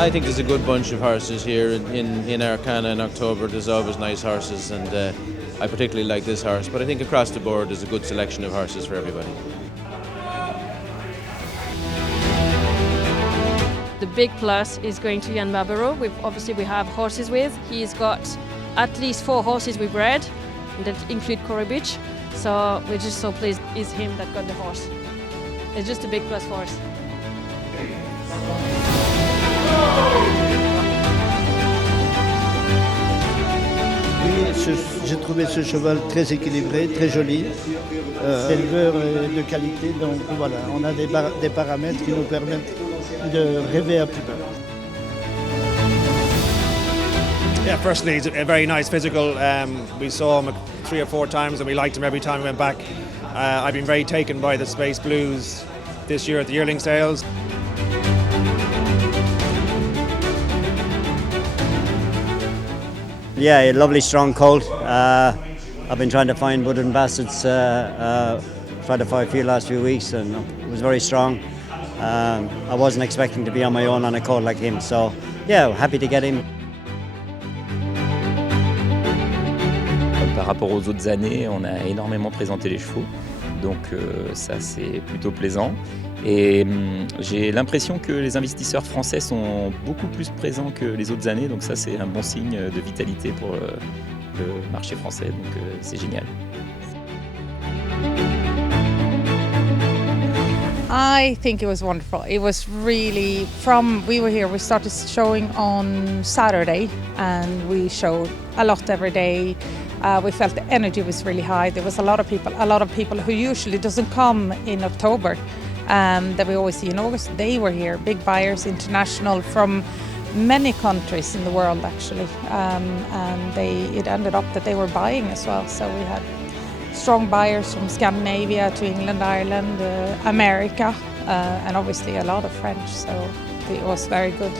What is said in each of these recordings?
I think there's a good bunch of horses here in Arcana in October. There's always nice horses, and I particularly like this horse, but I think across the board there's a good selection of horses for everybody. The big plus is going to Jan Barbero. We have horses with. He's got at least 4 horses we bred, that include Corey Beach. So we're just so pleased it's him that got the horse. It's just a big plus for us. Oui, j'ai trouvé ce cheval très équilibré, très joli, éleveur de qualité. Donc voilà, on a des paramètres qui nous permettent de rêver un petit peu. Yeah, firstly, he's a very nice physical. We saw him 3 or 4 times and we liked him every time we went back. I've been very taken by the Space Blues this year at the yearling sales. Yeah, a lovely strong colt. I've been trying to find Woodland Bastards, tried to fight a few last few weeks, and it was very strong. I wasn't expecting to be on my own on a colt like him, so yeah, happy to get him. Par rapport aux autres années, on a énormément présenté les chevaux, donc ça c'est plutôt plaisant. Et j'ai l'impression que les investisseurs français sont beaucoup plus présents que les autres années, donc ça c'est un bon signe de vitalité pour le marché français, donc c'est génial. I think it was wonderful. It was really, we started showing on Saturday and we showed a lot every day. We felt the energy was really high. There was a lot of people who usually doesn't come in October, that we always see in August. They were here, big buyers, international, from many countries in the world actually, and it ended up that they were buying as well. So we had strong buyers from Scandinavia to England, Ireland, America, and obviously a lot of French, so it was very good.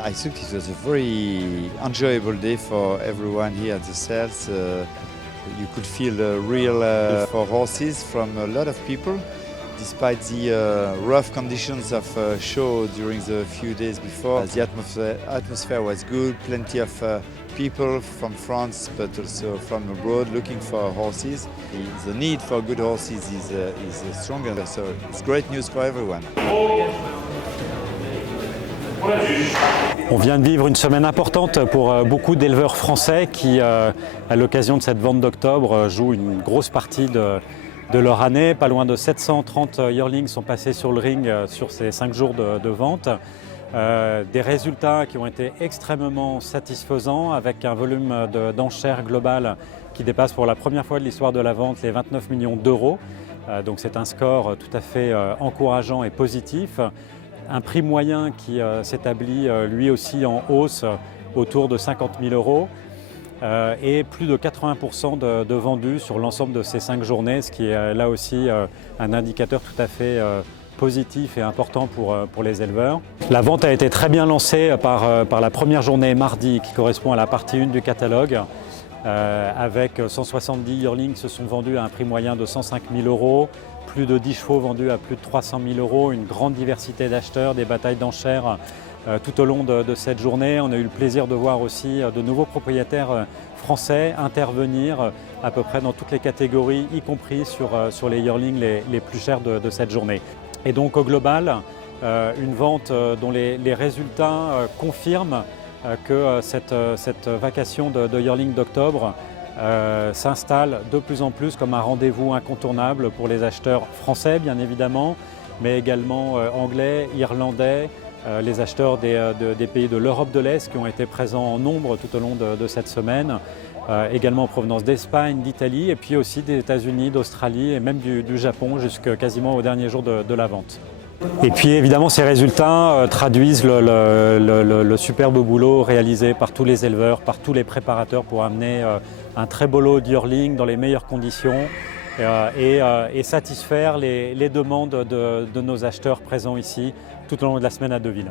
I think it was a very enjoyable day for everyone here at the sales. You could feel a real for horses from a lot of people, despite the rough conditions of show during the few days before. The atmosphere was good, plenty of people from France but also from abroad looking for horses. The need for good horses is stronger, so it's great news for everyone. On vient de vivre une semaine importante pour beaucoup d'éleveurs français qui, à l'occasion de cette vente d'octobre, jouent une grosse partie de leur année. Pas loin de 730 yearlings sont passés sur le ring sur ces 5 jours de vente. Des résultats qui ont été extrêmement satisfaisants avec un volume d'enchères global qui dépasse pour la première fois de l'histoire de la vente les 29 millions d'euros. Donc c'est un score tout à fait encourageant et positif. Un prix moyen qui s'établit lui aussi en hausse autour de 50 000 euros et plus de 80% de vendus sur l'ensemble de ces 5 journées, ce qui est là aussi un indicateur tout à fait positif et important pour les éleveurs. La vente a été très bien lancée par la première journée mardi qui correspond à la partie 1 du catalogue. Avec 170 yearlings se sont vendus à un prix moyen de 105 000 euros. Plus de 10 chevaux vendus à plus de 300 000 euros, une grande diversité d'acheteurs, des batailles d'enchères tout au long de cette journée. On a eu le plaisir de voir aussi de nouveaux propriétaires français intervenir à peu près dans toutes les catégories, y compris sur les yearlings les plus chers de cette journée. Et donc au global, une vente dont les résultats confirment que cette vacation de yearling d'octobre s'installe de plus en plus comme un rendez-vous incontournable pour les acheteurs français bien évidemment, mais également anglais, irlandais, les acheteurs des pays de l'Europe de l'Est qui ont été présents en nombre tout au long de cette semaine, également en provenance d'Espagne, d'Italie et puis aussi des États-Unis, d'Australie et même du Japon jusqu'à quasiment au dernier jour de la vente. Et puis évidemment ces résultats traduisent le superbe boulot réalisé par tous les éleveurs, par tous les préparateurs pour amener un très beau lot de yearling dans les meilleures conditions et satisfaire les demandes de nos acheteurs présents ici tout au long de la semaine à Deauville.